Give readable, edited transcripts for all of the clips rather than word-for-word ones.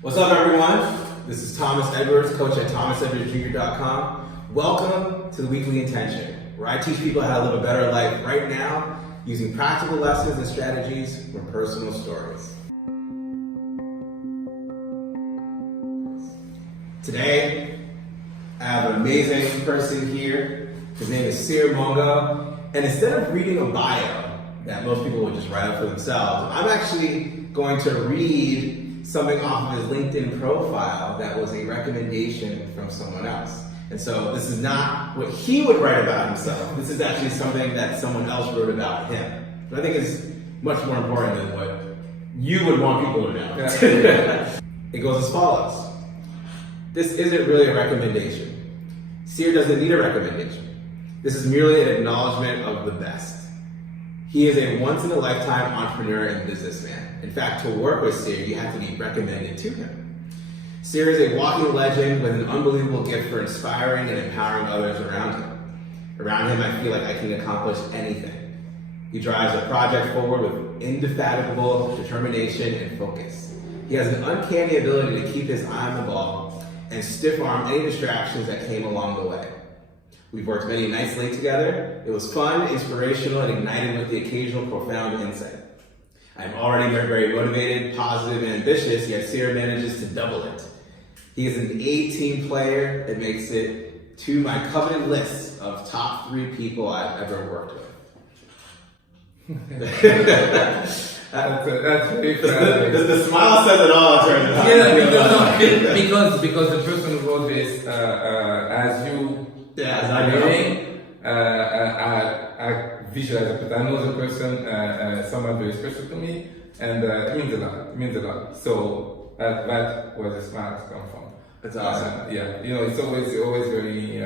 What's up, everyone? This is Thomas Edwards, coach at thomasedwardsjr.com. Welcome to the Weekly Intention, where I teach people how to live a better life right now using practical lessons and strategies from personal stories. Today, I have an amazing person here. His name is Cyr Mongo, and instead of reading a bio that most people would just write up for themselves, I'm actually going to read something off of his LinkedIn profile that was a recommendation from someone else. And so this is not what he would write about himself. This is actually something that someone else wrote about him. But I think it's much more important than what you would want people to know. It goes as follows. This isn't really a recommendation. Cyr doesn't need a recommendation. This is merely an acknowledgement of the best. He is a once-in-a-lifetime entrepreneur and businessman. In fact, to work with Cyr, you have to be recommended to him. Cyr is a walking legend with an unbelievable gift for inspiring and empowering others around him. Around him, I feel like I can accomplish anything. He drives a project forward with indefatigable determination and focus. He has an uncanny ability to keep his eye on the ball and stiff-arm any distractions that came along the way. We've worked many nights late together. It was fun, inspirational, and ignited with the occasional profound insight. I'm already very motivated, positive, and ambitious, yet Cyr manages to double it. He is an A-team player that makes it to my coveted list of top 3 people I've ever worked with. That's very funny. The smile says it all. Because the person who wrote this, as I visualize it, but I know the person, someone very special to me, and it means a lot. So that where the smiles come from. That's awesome. It's always very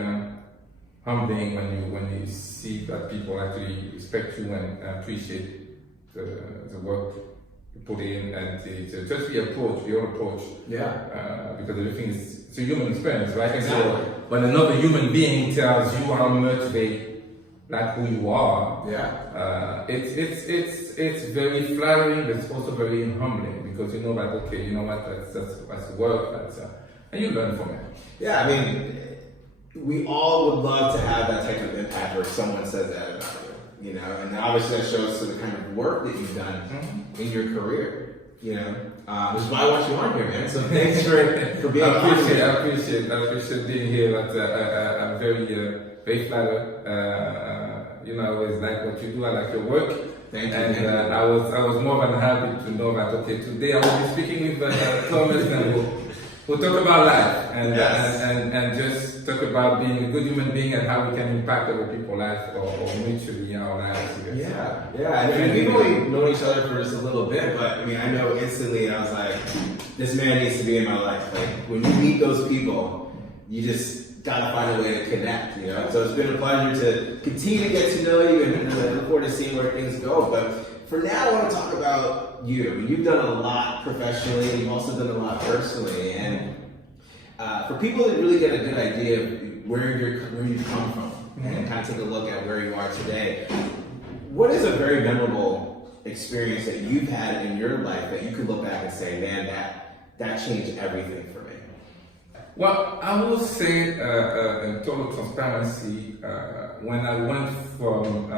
humbling when you see that people actually respect you and appreciate the work you put in, and just your approach. Yeah. Because everything is it's a human experience, right? Exactly. So when another human being tells you how much they like who you are, it's very flattering, but it's also very humbling, because you know that that's work, and you learn from it. Yeah, I mean, we all would love to have that type of impact where someone says that about you, and obviously that shows to the kind of work that you've done in your career, which is why I want you on here, man. So thanks for being on here. I appreciate being here. I'm very flattered. I always like what you do. I like your work. Thank you. And I was more than happy to know that today I will be speaking with Thomas, and we'll talk about life and just talk about being a good human being and how we can impact other people's lives or mutually in our lives. And we've only known each other for just a little bit, but I know instantly I was like, this man needs to be in my life. Like, when you meet those people, you just gotta find a way to connect, So it's been a pleasure to continue to get to know you, and I look forward to seeing where things go. But for now, I want to talk about you. You've done a lot professionally, and you've also done a lot personally. And for people to really get a good idea of where you've come from, and kind of take a look at where you are today, what is a very memorable experience that you've had in your life that you could look back and say, man, that changed everything for me? Well, I will say in total transparency, when I went from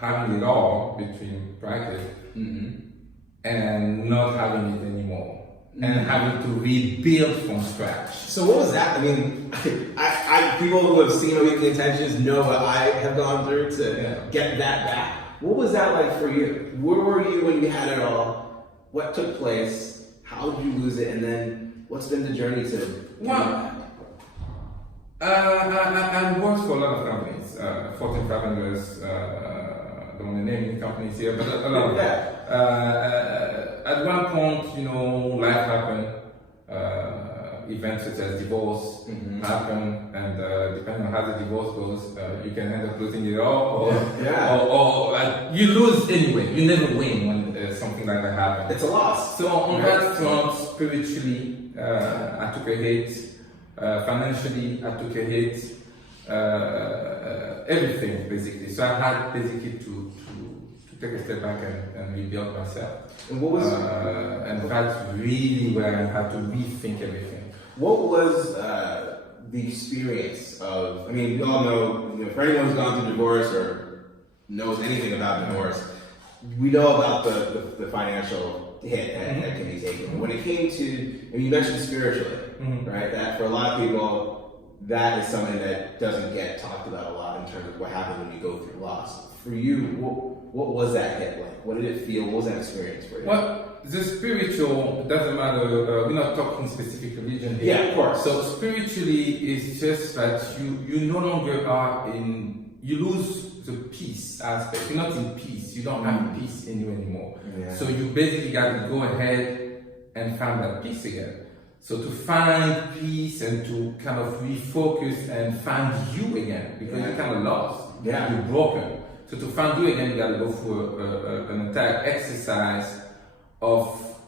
having it all between practice and not having it anymore, and having to rebuild from scratch. So what was that? I people who have seen Weekly Intentions know what I have gone through to get that back. What was that like for you? Where were you when you had it all? What took place? How did you lose it? And then what's been the journey to? Well, I worked for a lot of companies, Fortune 500s. Don't want to name any companies here, but a lot of that. At one point, life happened. Events such as divorce happen, and depending on how the divorce goes, you can end up losing it all, or you lose anyway. You never win when something like that happens. It's a loss. So on that front, spiritually, I took a hit. Financially, I took a hit. Everything basically. So I had basically to take a step back and rebuild myself. And what was and that's really where I had to rethink everything. what was the experience of? I mean, we all know, for anyone who's gone through divorce or knows anything about divorce, we know about the financial hit that can be taken. But when it came to, and you mentioned spiritually, right? That for a lot of people, that is something that doesn't get talked about a lot in terms of what happens when you go through loss. For you, what was that hit like? What did it feel? What was that experience for you? Well, the spiritual, it doesn't matter, we're not talking specific religion here. Yeah, of course. So spiritually, it's just that you no longer are you lose the peace aspect. You're not in peace. You don't have peace in you anymore. Yeah. So you basically got to go ahead and find that peace again. So to find peace and to kind of refocus and find you again, because you're kind of lost. Yeah. You're broken. So to find you again, you got to go through an entire exercise of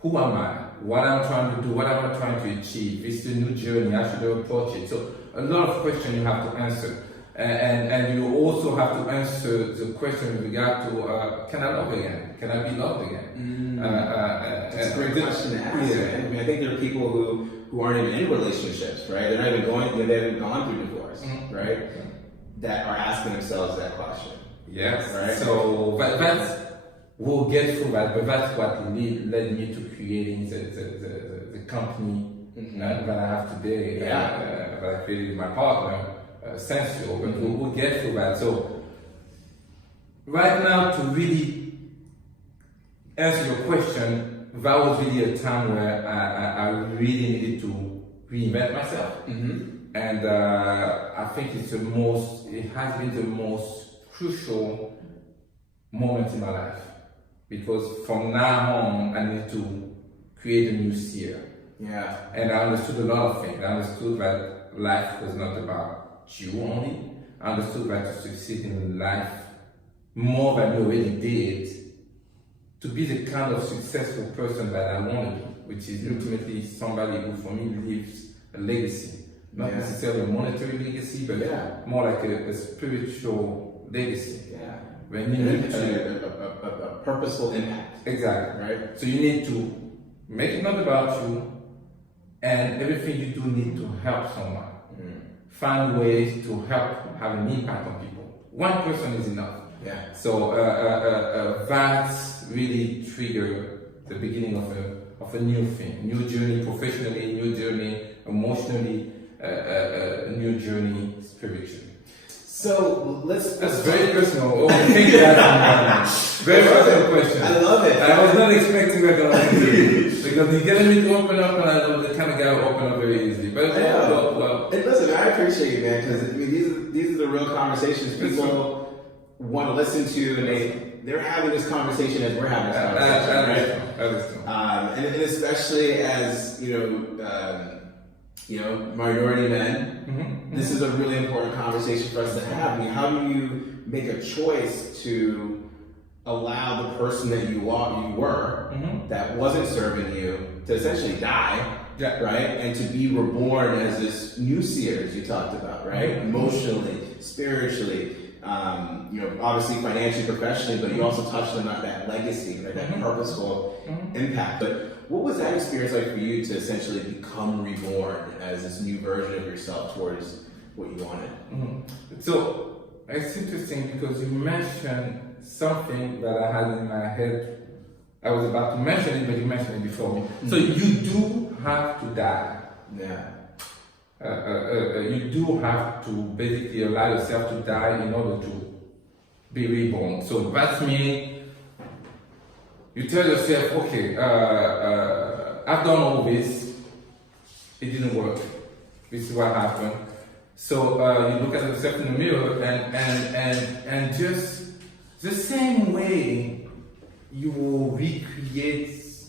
who am I, what I'm trying to do, what am I trying to achieve. It's a new journey. How should I approach it? So a lot of questions you have to answer. And you also have to answer the question with regard to can I love again? Can I be loved again? That's a great question to ask. Yeah. I mean, I think there are people who aren't even in relationships, right? They're not even they haven't gone through divorce, right? That are asking themselves that question. Yes. Right. So we'll get through that, but that's what led me to creating the company that I have today. That I created with my partner. Censio, but we'll get through that. So right now, to really answer your question, that was really a time where I really needed to reinvent myself, and I think it has been the most crucial moment in my life, because from now on I need to create a new Cyr. Yeah. And I understood a lot of things. I understood that life was not about you only. I understood that to succeed in life more than you already did, to be the kind of successful person that I want to be, which is ultimately somebody who, for me, leaves a legacy. Not necessarily a monetary legacy, but more like a spiritual legacy. Yeah. When you need to, a purposeful impact. exactly. Right. So you need to make it not about you, and everything you do need to help someone. Find ways to help have an impact on people. One person is enough. Yeah. So that really triggered the beginning of a new thing, new journey professionally, new journey emotionally, a new journey spiritually. So That's very personal. Oh, thank you. Very personal question. I love it. I was not expecting that kind of thing, because you get me to open up, and I love the kind of guy who open up very easily. But well. And listen, I appreciate you, man, because I mean, these are the real conversations people want to listen to, and they're having this conversation as we're having this conversation, right? And especially as minority men, this is a really important conversation for us to have. I mean, how do you make a choice to allow the person that you were that wasn't serving you to essentially die? Yeah. Right? And to be reborn as this new Cyr, as you talked about, right? Emotionally, spiritually, obviously financially, professionally, but you also touched on that legacy, right? That purposeful impact. But what was that experience like for you to essentially become reborn as this new version of yourself towards what you wanted? So it's interesting because you mentioned something that I had in my head. I was about to mention it, but you mentioned it before me. So you do have to die. Yeah. You do have to basically allow yourself to die in order to be reborn. So that means you tell yourself, okay, I've done all this, it didn't work. This is what happened. So you look at yourself in the mirror and just the same way you will recreate,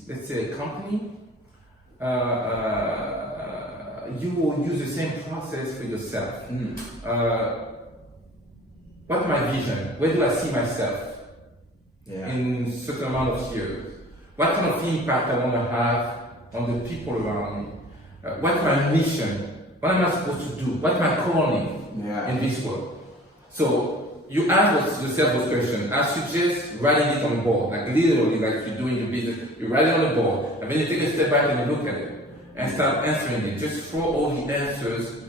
let's say, a company, you will use the same process for yourself. What's my vision? Where do I see myself in a certain amount of years? What kind of impact I want to have on the people around me? What's my mission? What am I supposed to do? What's my calling in this world? So you ask yourself those questions. I suggest writing it on the board, like literally, like you're doing your business. You write it on the board, and then you take a step back and you look at it and start answering it. Just throw all the answers,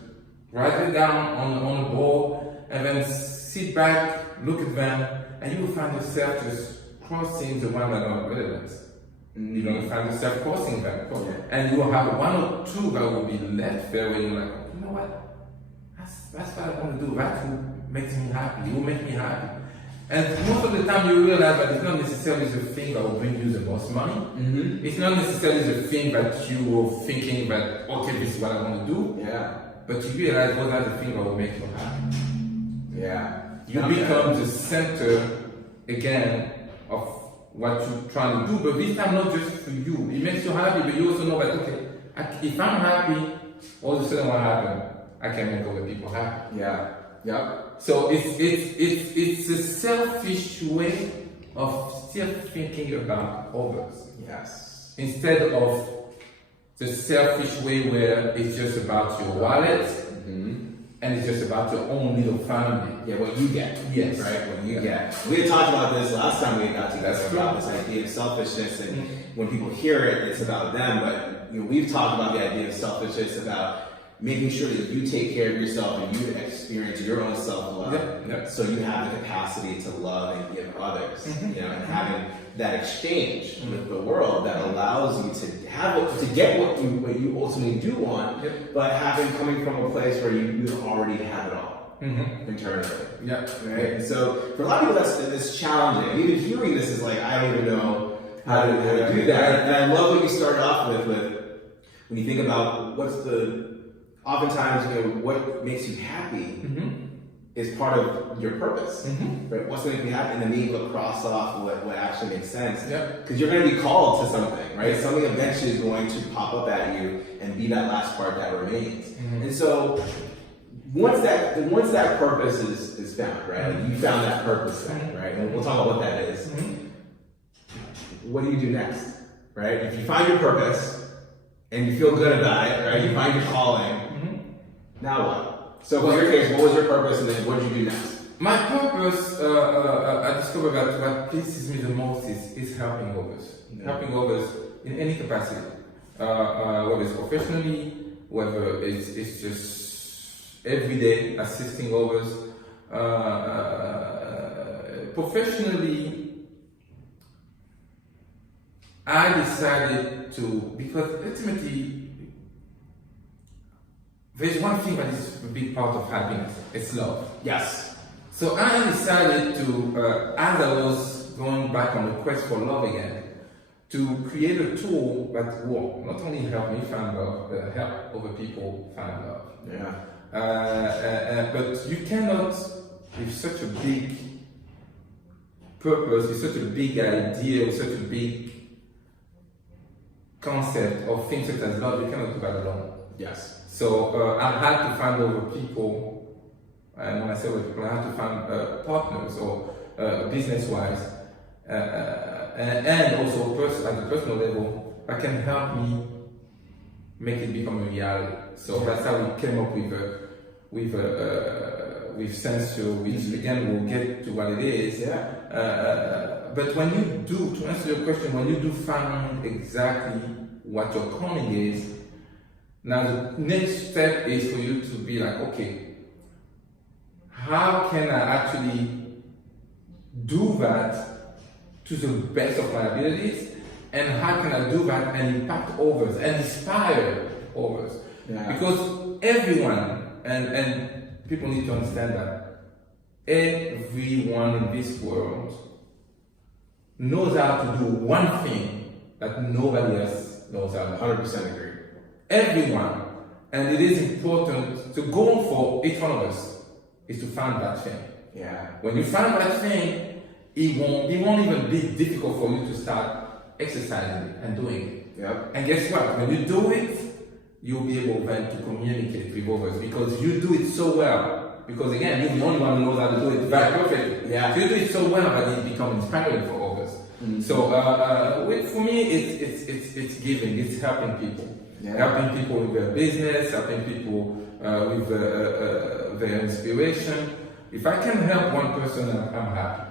write it down on the board, and then sit back, look at them, and you will find yourself just crossing the one that are relevant. You're going to find yourself crossing them. And you will have one or two that will be left there where you're like, you know what? That's what I want to do. That will make me happy. It will make me happy. And most of the time you realize that it's not necessarily the thing that will bring you the most money. It's not necessarily the thing that you were thinking that, okay, this is what I want to do. But you realize those are the things that will make you happy. You become the center again of what you're trying to do, but this time not just for you. It makes you happy, but you also know that, okay, if I'm happy, all of a sudden what happens? I can make other people happy. So it's a selfish way of still thinking about others. Instead of the selfish way where it's just about your wallet and it's just about your own little family. What you get. Right? What you get. We had talked about this last time we got together about this idea of selfishness, and when people hear it, it's about them. But we've talked about the idea of selfishness, about making sure that you take care of yourself and you experience your own self-love, so you have the capacity to love and give others. And having that exchange with the world that allows you to have it, to get what you ultimately do want, but coming from a place where you already have it all internally. Right? And so for a lot of people that's challenging. And even hearing this is like, I don't even know how to do that. And I love what you started off with when you think about oftentimes, what makes you happy is part of your purpose, right? What's going to make you happy, and then being able to cross off what actually makes sense. Because you're going to be called to something, right? Something eventually is going to pop up at you and be that last part that remains. And so once that purpose is found, right? Like you found that purpose, right? And we'll talk about what that is. What do you do next, right? If you find your purpose and you feel good about it, right? You find your calling. Now what? So in your case, what was your purpose, and then what did you do next? My purpose, I discovered that what pleases me the most is helping others. Helping others in any capacity. Whether it's professionally, whether it's just every day assisting others. Professionally, I decided to, because ultimately, there's one thing that is a big part of happiness. It's love. So I decided to, as I was going back on the quest for love again, to create a tool that will not only help me find love, but help other people find love. But you cannot, with such a big purpose, with such a big idea, with such a big concept of things such as love, you cannot do that alone. So I had to find other people, and when I say other people, I had to find partners or business-wise, and also at the personal level, that can help me make it become a reality. So that's how we came up with Censio, which again we'll get to what it is. But when you do, to answer your question, when you do find exactly what your calling is, now the next step is for you to be like, okay, how can I actually do that to the best of my abilities, and how can I do that and impact others and inspire others? Because everyone, and people need to understand that, everyone in this world knows how to do one thing that nobody else knows how to do. 100% agree. Everyone. And it is important to go for each one of us is to find that thing. When you find that thing, it won't even be difficult for you to start exercising it and doing it. And guess what? When you do it, you'll be able then to communicate with others because you do it so well. Because again, you're the only one who knows how to do it very perfectly. So you do it so well that it becomes inspiring for others. So for me, it's giving, it's helping people. Helping people with their business, helping people with their inspiration. If I can help one person, I'm happy.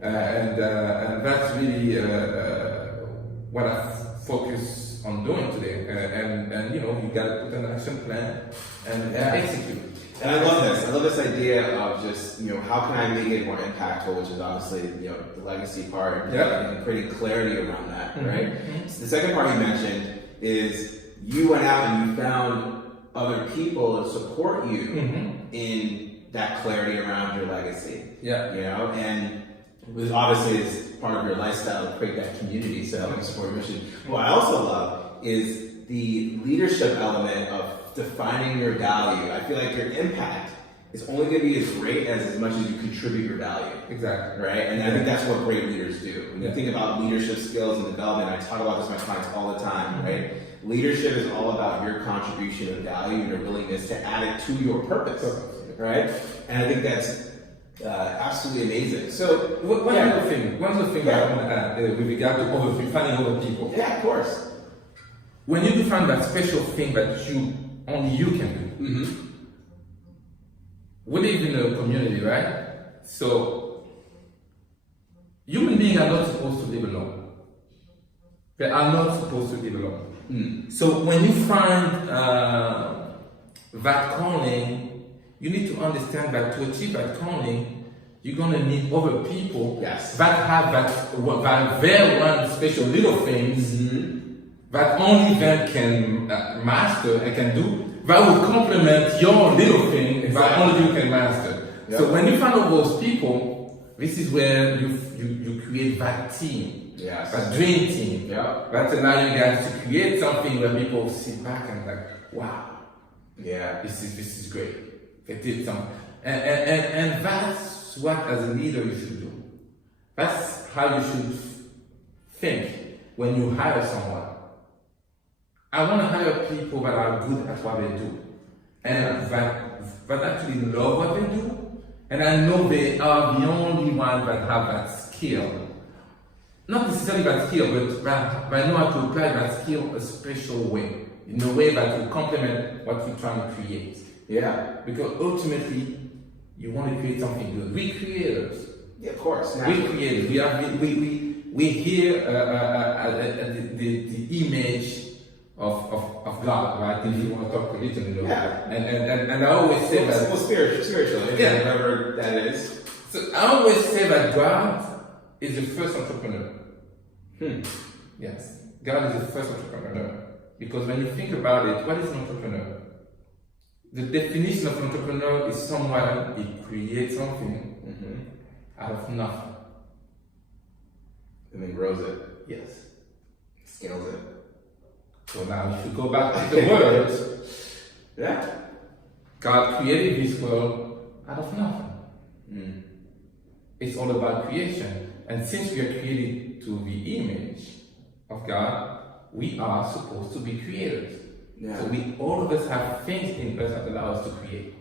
And that's really what I focus on doing today. And you know, you got to put an action plan and execute. And I love this. I love this idea of just, you know, how can I make it more impactful, which is obviously, you know, the legacy part and creating clarity around that, right? So the second part you mentioned is you went out and you found other people to support you in that clarity around your legacy. Yeah. You know, and it obviously is part of your lifestyle to create that community, so helping support your mission. What I also love is the leadership element of defining your value. I feel like your impact is only going to be as great as much as you contribute your value. Exactly. Right? And I think that's what great leaders do. When you think about leadership skills and development, I talk about this with my clients all the time, right? Leadership is all about your contribution of value and your willingness to add it to your purpose, right? And I think that's absolutely amazing. So, one other thing I want to add with regard to finding other people. Yeah, of course. When you define that special thing that only you can do, we live in a community, right? So, human beings are not supposed to live alone. They are not supposed to live alone. So, when you find that calling, you need to understand that to achieve that calling, you're going to need other people that have that their one special little things that only them can master and can do, that will complement your little thing that only you can master. So when you find all those people, this is where you create that team, that dream team. That allows you guys to create something where people sit back and like, wow, this is great. They did something. And that's what as a leader you should do. That's how you should think when you hire someone. I want to hire people that are good at what they do, and that actually love what they do, and I know they are the only ones that have that skill. Not necessarily that skill, but I know how to apply that skill a special way, in a way that will complement what you're trying to create. Because ultimately, you want to create something good. We creators. Of course. We creators. We hear the image of God, right? If you want to talk religion, you know. And I always say that. Well, spiritual, whatever that is. So I always say that God is the first entrepreneur. Yes, God is the first entrepreneur. Because when you think about it, what is an entrepreneur? The definition of an entrepreneur is someone who creates something out of nothing. And then grows it. Yes. Scales it. So now if you go back to the words, God created this world out of nothing. It's all about creation. And since we are created to the image of God, we are supposed to be creators. So all of us have things in us that allow us to create.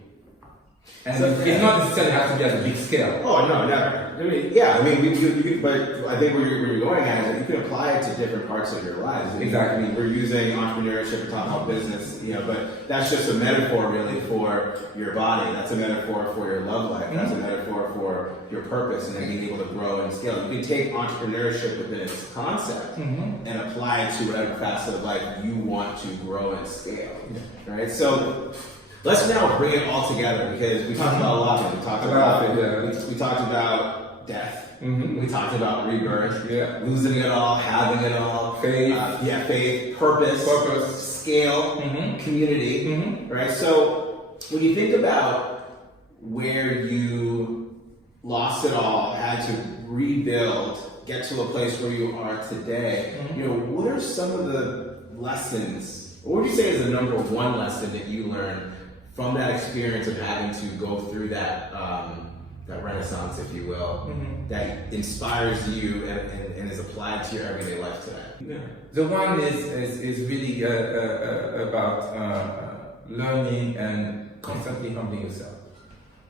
And it's not necessarily has to be at a big scale. Oh, no, never. I mean, but I think where you're going at is that you can apply it to different parts of your lives. Exactly. I mean, we're using entrepreneurship to talk about business, but that's just a metaphor really for your body. That's a metaphor for your love life. That's a metaphor for your purpose and then being able to grow and scale. You can take entrepreneurship within its concept and apply it to whatever facet of life you want to grow and scale. Right? So let's now bring it all together because we talked about a lot of it. We talked about death. We talked about rebirth, losing it all, having it all, faith, faith, purpose, scale, community, right? So when you think about where you lost it all, had to rebuild, get to a place where you are today, what are some of the lessons? What would you say is the number one lesson that you learned from that experience of having to go through that that renaissance, if you will, that inspires you and is applied to your everyday life today? The one is really about learning and constantly humbling yourself.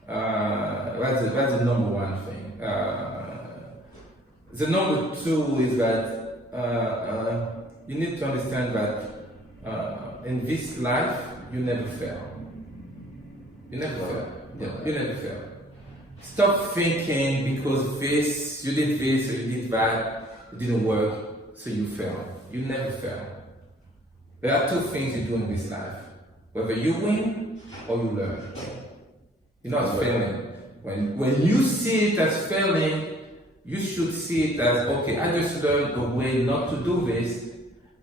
That's the number one thing. The number two is that you need to understand that in this life, you never fail. You never fail. You never fail. Stop thinking because you did this or you did that, it didn't work, so you fail. You never fail. There are two things you do in this life. Whether you win or you learn. You're not failing. When you see it as failing, you should see it as, okay, I just learned a way not to do this,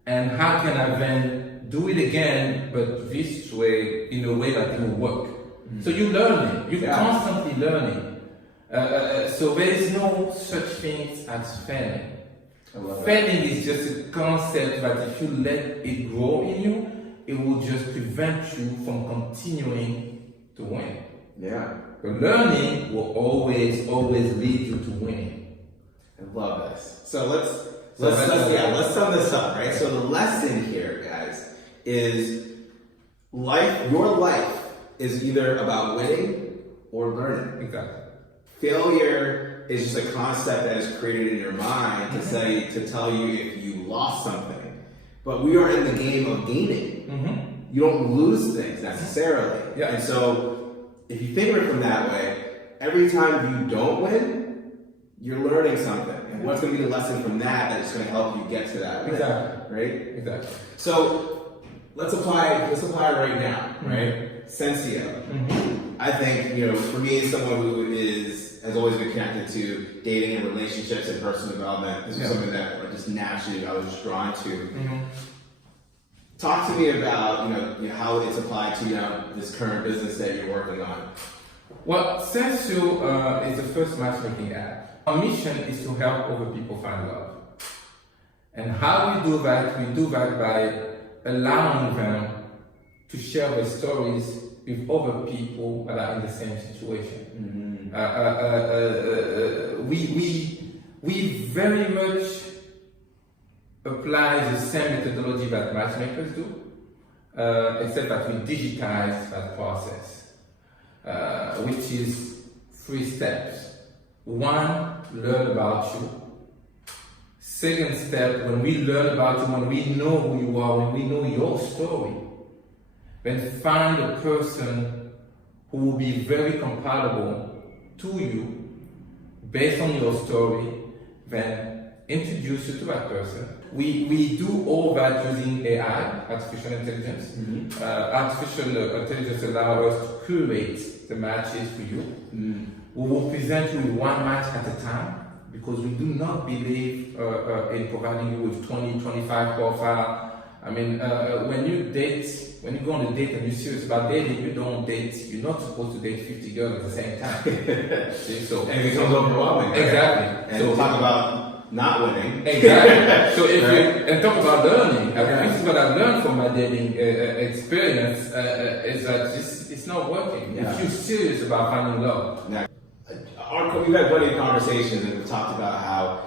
and how can I then do it again, but this way, in a way that will work. So you're learning. You're constantly learning. So there is no such thing as failing. Failing is just a concept that if you let it grow in you, it will just prevent you from continuing to win. Yeah. But learning will always lead you to winning. I love this. So let's sum this up, right? So the lesson here, guys, is your life is either about winning or learning. Exactly. Failure is just a concept that is created in your mind to tell you if you lost something. But we are in the game of gaining. You don't lose things necessarily. Yeah. And so if you think of it from that way, every time you don't win, you're learning something. And what's going to be the lesson from that is going to help you get to that win, right? Exactly. So let's apply right now, right? Censio. I think, for me, someone who has always been connected to dating and relationships and personal development, this is something that just naturally I was just drawn to. Talk to me about how it's applied to this current business that you're working on. Well, Censio is the first matchmaking app. Our mission is to help other people find love. And how we do that by allowing them to share their stories with other people that are in the same situation. We very much apply the same methodology that matchmakers do, except that we digitize that process, which is 3 steps. 1, learn about you. Second step, when we learn about you, when we know who you are, when we know your story, then find a person who will be very compatible to you based on your story, then introduce you to that person. We do all that using AI, artificial intelligence. Artificial intelligence allows us to curate the matches for you. We will present you with 1 match at a time, because we do not believe in providing you with 20, 25 profiles. I mean, when you go on a date and you're serious about dating, you don't date, you're not supposed to date 50 girls at the same time. See, so, and it becomes overwhelming. Right? Exactly. And we'll talk about not winning. Exactly. So and talk about learning. This is what I've learned from my dating experience, is that it's not working. If you're serious about finding love. We've had plenty of conversations and we've talked about how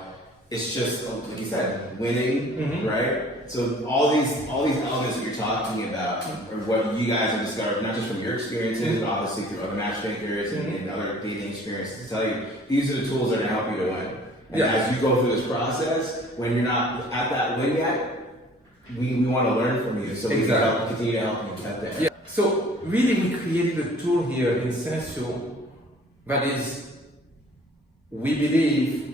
it's just, like you said, winning, right? So all these elements that you're talking about are what you guys have discovered, not just from your experiences, but obviously through other matchmakers and other dating experiences, to tell you these are the tools that are going to help you to win. And as you go through this process, when you're not at that win yet, we want to learn from you, so we can continue to help you get there. Yeah. So really, we created a tool here in Censio that is, we believe,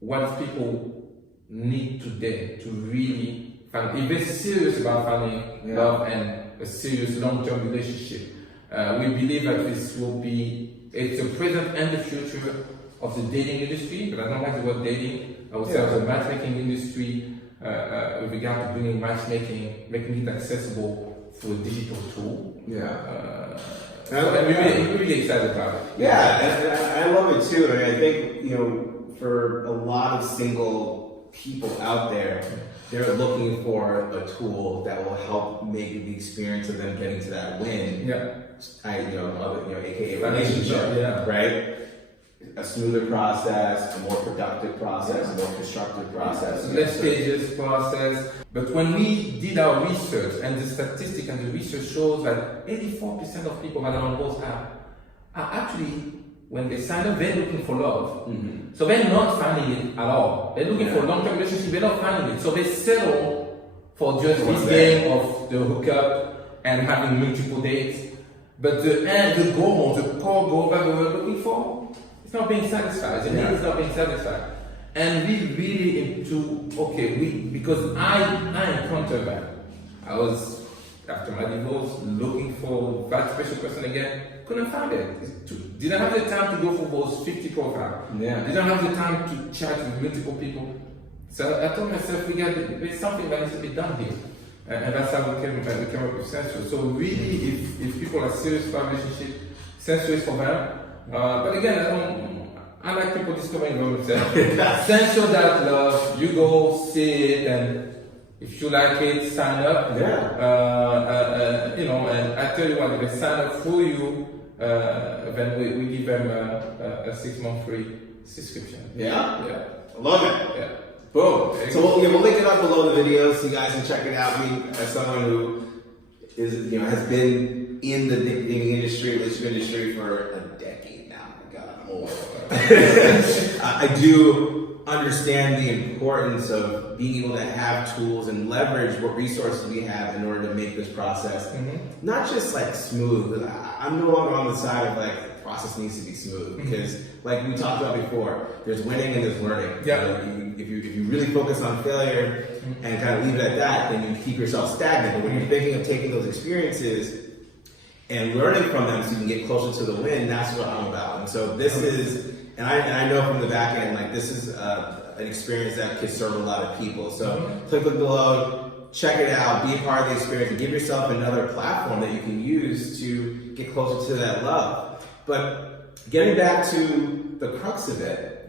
what people need today to really find, if they're serious about finding love and a serious long-term relationship. We believe that this will be, it's the present and the future of the dating industry, but I don't like the word dating. I would say of the matchmaking industry, with regard to bringing matchmaking, making it accessible through a digital tool. So we're really excited about it. And I love it too. I think, for a lot of single people out there, they're looking for a tool that will help make the experience of them getting to that win, aka relationship, right? A smoother process, a more productive process, a more constructive process. Less pages process. But when we did our research, and the statistic and the research shows that 84% of people that are on those apps are actually, when they sign up, they're looking for love. So they're not finding it at all. They're looking for a long-term relationship, they're not finding it. So they settle for just this game of the hookup and having multiple dates. But the goal, the core goal that we were looking for, it's not being satisfied. The need is not being satisfied. And we really into, because I encountered that. I was, after my divorce, looking for that special person again. Couldn't find it. Didn't have the time to go for those 50 profiles. Yeah. Didn't have the time to chat with multiple people. So I told myself, there's something that needs to be done here. And that's how we came up with Censio. So really, if people are serious about relationship, Censio is for them. But again, I like people discovering love themselves. Censio that love, you go see it, and if you like it, sign up. Yeah. And I tell you what, if they sign up for you, then we give them a 6-month free subscription. Yeah. Yeah. I love it. Yeah. Boom. So we'll link it up below the video so you guys can check it out. I mean, as someone who is, has been in the dating industry, relationship industry for a decade now. My God, more. I do understand the importance of being able to have tools and leverage what resources we have in order to make this process not just like smooth. I'm no longer on the side of like the process needs to be smooth because like we talked about before, there's winning and there's learning. Yeah. If you really focus on failure and kind of leave it at that, then you keep yourself stagnant. But when you're thinking of taking those experiences and learning from them so you can get closer to the win, that's what I'm about. And so this is, and I know from the back end, like this is an experience that can serve a lot of people. So click below, check it out, be a part of the experience, and give yourself another platform that you can use to get closer to that love. But getting back to the crux of it,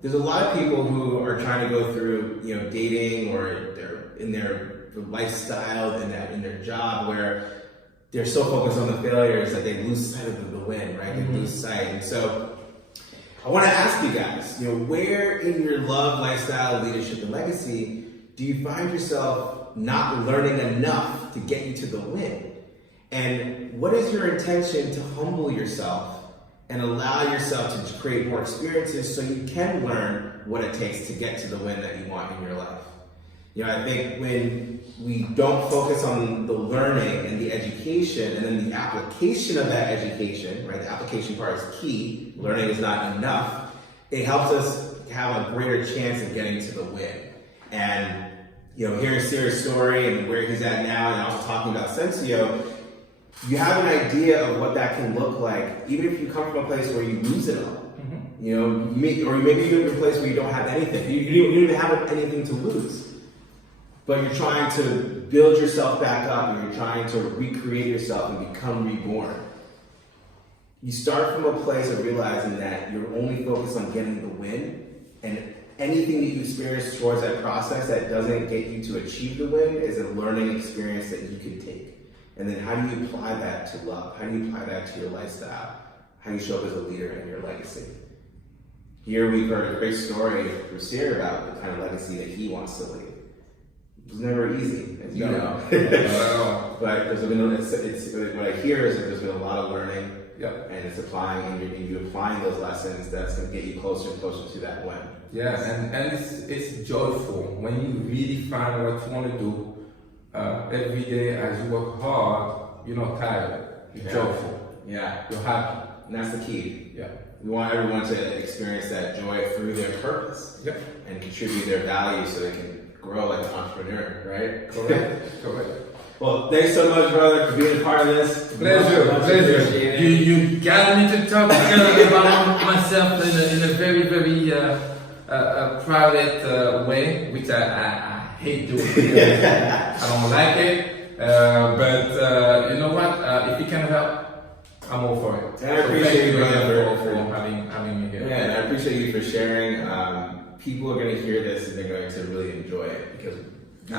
there's a lot of people who are trying to go through, dating or they're in their lifestyle in their job where they're so focused on the failures that they lose sight of the win, right? They lose sight. And so I want to ask you guys, where in your love, lifestyle, leadership, and legacy do you find yourself not learning enough to get you to the win? And what is your intention to humble yourself and allow yourself to create more experiences so you can learn what it takes to get to the win that you want in your life? I think when we don't focus on the learning and the education and then the application of that education, right? The application part is key. Learning is not enough. It helps us have a greater chance of getting to the win. And, hearing Cyr's story and where he's at now and also talking about Censio, you have an idea of what that can look like, even if you come from a place where you lose it all. Maybe you're in a place where you don't have anything. You don't even have anything to lose. But you're trying to build yourself back up and you're trying to recreate yourself and become reborn. You start from a place of realizing that you're only focused on getting the win, and anything that you experience towards that process that doesn't get you to achieve the win is a learning experience that you can take. And then how do you apply that to love? How do you apply that to your lifestyle? How do you show up as a leader in your legacy? Here we've heard a great story from Cyr about the kind of legacy that he wants to leave. It was never easy, as you know. But there's been, what I hear is that there's been a lot of learning, and it's applying, and you're applying those lessons that's going to get you closer and closer to that win. Yeah, and it's joyful when you really find what you want to do. Every day as you work hard, you're not tired. You're joyful. Yeah. You're happy. And that's the key. Yeah. We want everyone to experience that joy through their purpose. Yep. And contribute their value so they can grow like an entrepreneur, right? Correct. Well, thanks so much, brother, for being a part of this. Pleasure. You got me to talk about myself in a very, very private way, which I hate doing. I don't like it. But you know what? If you can help, I'm all for it. And I appreciate you for having me here. Yeah, and I appreciate you for sharing. People are going to hear this and they're going to really enjoy it because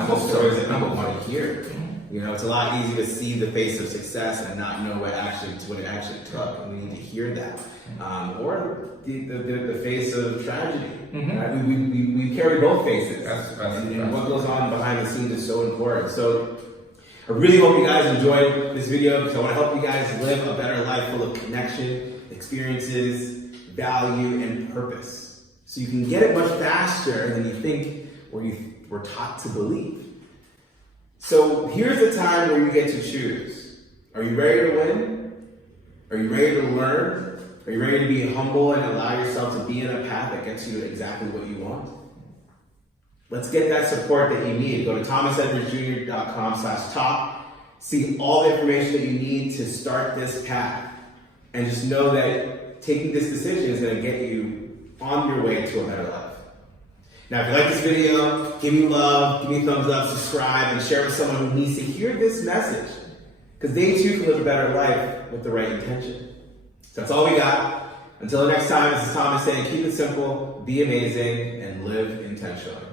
most stories that people want to hear. It's a lot easier to see the face of success and not know what it actually took. And we need to hear that. Or the face of tragedy. We carry both faces. And what goes on behind the scenes is so important. So I really hope you guys enjoyed this video because I want to help you guys live a better life full of connection, experiences, value, and purpose. So you can get it much faster than you think or you were taught to believe. So here's the time where you get to choose. Are you ready to win Are you ready to learn? Are you ready to be humble and allow yourself to be in a path that gets you to exactly what you want? Let's get that support that you need. Go to thomasedwardsjr.com/talk. See all the information that you need to start this path. And just know that taking this decision is going to get you on your way to a better life. Now, if you like this video, give me love, give me a thumbs up, subscribe, and share with someone who needs to hear this message. Because they too can live a better life with the right intention. So that's all we got. Until the next time, this is Thomas saying, keep it simple, be amazing, and live intentionally.